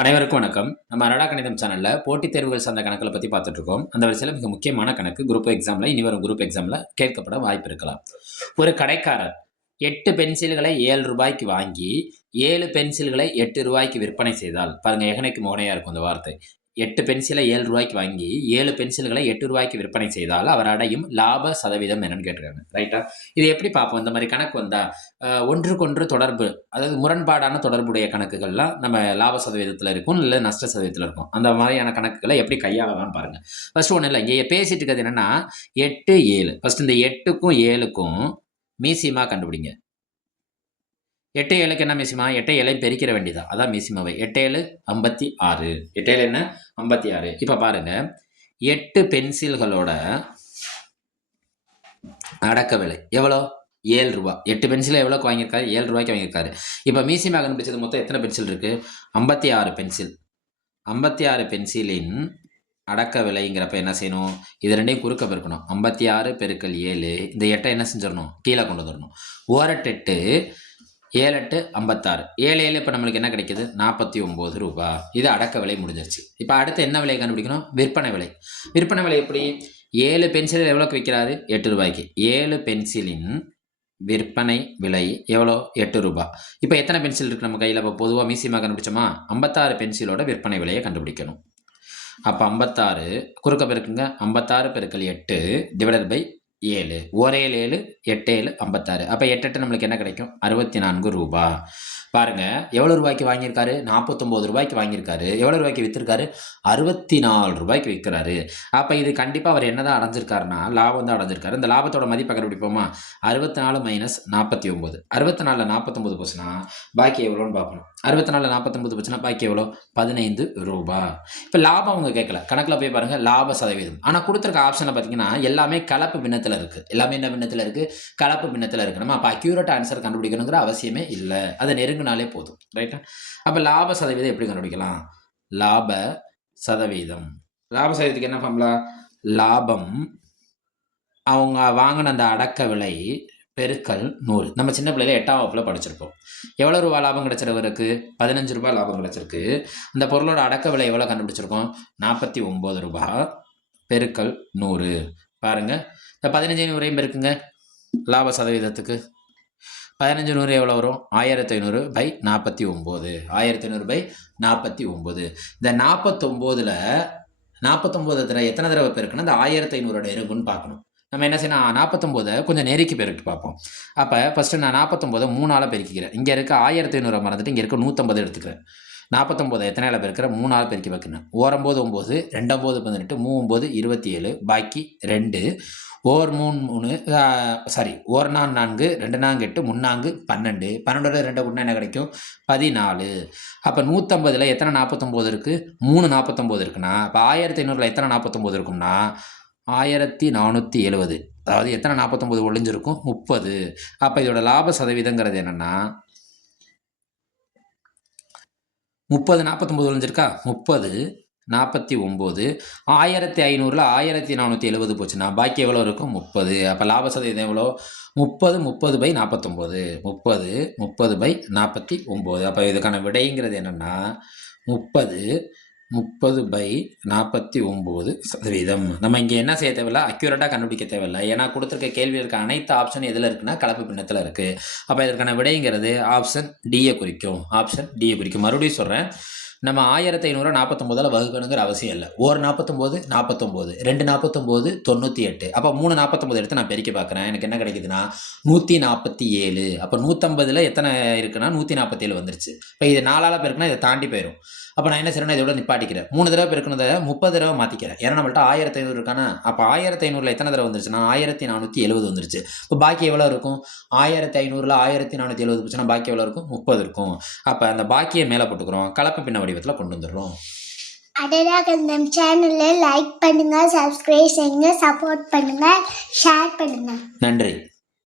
அனைவருக்கும் வணக்கம். நம்ம அரடா கணிதம் சேனல்ல போட்டித் தேர்வுகள் சார்ந்த கணக்குகள பத்தி பார்த்துட்டு இருக்கோம். அந்த வரிசையில மிக முக்கியமான கணக்கு குரூப் எக்ஸாம்ல இனி வரும் குரூப் எக்ஸாம்ல கேட்கப்பட வாய்ப்பு இருக்கலாம். ஒரு கடைக்காரர் 8 பென்சில்களை ரூ. 7க்கு வாங்கி 7 பென்சில்களை ரூ. 8க்கு விற்பனை செய்தால், பாருங்க எகனைக்கு மோனையா இருக்கும் இந்த வார்த்தை. 8 பென்சிலை ரூ. 7க்கு வாங்கி 7 பென்சில்களை ரூ. 8க்கு விற்பனை செய்தால் அவர் அடையும் லாப சதவீதம் என்னன்னு கேட்டிருக்காங்க. ரைட்டா? இது எப்படி பார்ப்போம்? இந்த மாதிரி கணக்கு வந்தா ஒன்றுக்கொன்று தொடர்பு, அதாவது முரண்பாடான தொடர்புடைய கணக்குகள்லாம் நம்ம லாப சதவீதத்துல இருக்கும், இல்ல நஷ்ட சதவீதத்துல இருக்கும். அந்த மாதிரியான கணக்குகளை எப்படி கையாளலாம்னு பாருங்க. ஃபர்ஸ்ட் ஒண்ணும் இல்ல. இங்க பேசிட்டு இருக்கிறது என்னன்னா 8, 7. ஃபர்ஸ்ட் இந்த 8க்கும் 7க்கும் மீசிமா கண்டுபிடிங்க. 8 7க்கு என்ன மீசிமா? 8 7 பெருக்கிற வேண்டியதான். அதான் மீசிமாவை. 8 7 56. 8 7 என்ன? 56. இப்ப பாருங்க, 8 பென்சில்களோட அடக்க விலை எவ்வளோ? ரூ. 7. 8 பென்சிலை எவ்வளோக்கு வாங்கியிருக்காரு? ரூ. 7க்கு வாங்கியிருக்காரு. இப்போ மீசிமா கண்டுபிடிச்சது மொத்தம் எத்தனை பென்சில் இருக்கு? 56 பென்சில். 56 பென்சிலின் அடக்க விலைங்கிறப்ப என்ன செய்யணும்? இது ரெண்டையும் குறுக்க பெருக்கணும். 56 பெருக்கல் 7. இந்த 8 என்ன செஞ்சிடணும்? கீழே கொண்டு வந்துடணும். 1 8 7 8 56. 7 7 இப்போ நம்மளுக்கு என்ன கிடைக்குது? 49 ரூபா. இது அடக்க விலை முடிஞ்சிருச்சு. இப்போ அடுத்து என்ன விலையை கண்டுபிடிக்கணும்? விற்பனை விலை. விற்பனை விலை எப்படி? 7 பென்சில் எவ்வளோக்கு விற்கிறாரு? 8 ரூபாய்க்கு. 7 பென்சிலின் விற்பனை விலை எவ்வளோ? 8 ரூபாய். இப்போ எத்தனை பென்சில் இருக்குது நம்ம கையில்? இப்போ பொதுவாக மீசியமாக கண்டுபிடிச்சோமா? 56 பென்சிலோட விற்பனை விலையை கண்டுபிடிக்கணும். அப்போ 56 குறுக்க பெருக்குங்க. 56 பெருக்கல் 8 டிவைடட் பை 7. 1 7 7 8 7 56. அப்போ 8 8 நம்மளுக்கு என்ன கிடைக்கும்? 64 ரூபா. பாருங்க, எவ்வளோ ரூபாய்க்கு வாங்கியிருக்காரு? 49 ரூபாய்க்கு வாங்கியிருக்காரு. எவ்வளோ ரூபாய்க்கு விற்றுருக்காரு? 64 ரூபாய்க்கு விற்கிறாரு. அப்போ இது கண்டிப்பாக அவர் என்னதான் அடைஞ்சிருக்காருன்னா லாபம் தான் அடைஞ்சிருக்காரு. இந்த லாபத்தோட மதிப்பை கண்டுபிடிப்போமா? 64 மைனஸ் 49. 64 49 போச்சுன்னா பாக்கி எவ்வளோன்னு பார்க்கணும். 64 49 போச்சுன்னா பாக்கி எவ்வளோ? 15 ரூபா. இப்போ லாபம் அவங்க கேட்கல. கணக்கில் போய் பாருங்க, லாப சதவீதம். ஆனால் கொடுத்துருக்க ஆப்ஷனில் பார்த்தீங்கன்னா எல்லாமே கலப்பு பின்னத்தில் இருக்குது. எல்லாமே என்ன பின்னத்தில் இருக்குது? கலப்பு பின்னத்தில் இருக்குது. நம்ம அப்போ அக்யூரேட் ஆன்சர் கண்டுபிடிக்கணுங்கிற அவசியமே இல்லை. அதை நெருங்கினாலே போதும். ரைட்டா? அப்போ லாப சதவீதம் எப்படி கண்டுபிடிக்கலாம்? லாப சதவீதம். லாப சதவீதத்துக்கு என்ன ஃபார்முலா? லாபம் அவங்க வாங்கின அந்த அடக்க விலை பெருக்கல் 100. நம்ம சின்ன பிள்ளையில 8ஆம் வகுப்புல படிச்சிருப்போம். எவ்வளோ ரூபா லாபம் கிடைச்சிருக்கு? 15 ரூபாய் லாபம் கிடைச்சிருக்கு. அந்த பொருளோட அடக்க விலை எவ்வளோ கண்டுபிடிச்சிருக்கோம்? 49 ரூபாய் பெருக்கல் 100. பாருங்க, இந்த 15 100 பெருக்குங்க லாப சதவீதத்துக்கு. 15 100 எவ்வளோ வரும்? 1500 பை 49. 1500 பை 49. இந்த 49ல் 49 எத்தனை தடவை பெருக்குன்னா இந்த 1500 இருக்குன்னு பார்க்கணும். நம்ம என்ன செய்யணும்? 49 கொஞ்சம் நெருக்கி பெருக்கி பார்ப்போம். அப்போ ஃபஸ்ட்டு நான் 49 3ஆல் பெருக்கிக்கிறேன். இங்கே இருக்க 1500 மறந்துட்டு இங்கே இருக்க 150 எடுத்துக்கிறேன். 49 எத்தனையால் பெருக்கிற? 3ஆல் பெருக்கி வைக்கணும். 9 9 2 9 18 3 27 பாக்கி 2. 1 3 சாரி 1 4 2 4 8 3 4 12. 12 2 கூட்டினா என்ன கிடைக்கும்? 14. அப்போ 150ல் எத்தனை 49 இருக்குது? 3 49 இருக்குன்னா அப்போ 1500ல் எத்தனை 49 இருக்கும்னா 1470. அதாவது எத்தனை 49 ஒழிஞ்சிருக்கும்? 30. அப்போ இதோட லாப சதவீதங்கிறது என்னென்னா 30 49 ஒழிஞ்சிருக்கா? 30 49. 1500ல் 1470 போச்சுன்னா பாக்கி எவ்வளோ இருக்கும்? 30. அப்போ லாப சதவீதம் எவ்வளோ? 30 30 பை 49. 30 30 பை 49. அப்போ இதுக்கான விடைங்கிறது என்னென்னா 30 30 பை 49%. நம்ம இங்கே என்ன செய்ய தேவையில்லை? அக்யூரேட்டாக கண்டுபிடிக்க தேவையில்லை. ஏன்னா கொடுத்துருக்க கேள்வியில் இருக்க அனைத்து ஆப்ஷன் எதில் இருக்குன்னா கலப்பு பின்னத்தில் இருக்குது. அப்போ இதற்கான விடைங்கிறது ஆப்ஷன் டியை குறிக்கும். ஆப்ஷன் டியை குறிக்கும். மறுபடியும் சொல்கிறேன், நம்ம 1500 49ஆல் வகுக்கணுங்கிற அவசியம் இல்லை. 1 49 49, 2 49 98. அப்போ 3 49 எடுத்து நான் பெருக்கி பார்க்குறேன். எனக்கு என்ன கிடைக்குதுன்னா 147. அப்போ 150ல் எத்தனை இருக்குன்னா 147 வந்துருச்சு. இப்போ இது 4ஆல் பெருக்குன்னா இதை தாண்டி போயிடும். அப்போ நான் என்ன செய்யறேன்னா இதோட நிப்பாட்டிக்கிறேன். 3 தடவை பெருக்கினதை 30 தடவை மாற்றிக்கிறேன். ஏன்னா நம்மள்ட்ட 1500 இருக்கானா? அப்போ 1500ல் எத்தனை தடவை வந்துருச்சுன்னா 1470 வந்துருச்சு. இப்போ பாக்கி எவ்வளோ இருக்கும்? 1500ல் 1470 போச்சுன்னா பாக்கி எவ்வளோ இருக்கும்? 30 இருக்கும். அப்போ அந்த பாக்கியை மேலே போட்டுக்கிறோம், கலப்பு பின்ன வடிவத்தில் கொண்டு வந்துடுறோம். அரடா கணிதம் சேனலை லைக் பண்ணுங்க, சப்ஸ்கிரைப் செய்யுங்க, சப்போர்ட் பண்ணுங்க, ஷேர் பண்ணுங்க. நன்றி.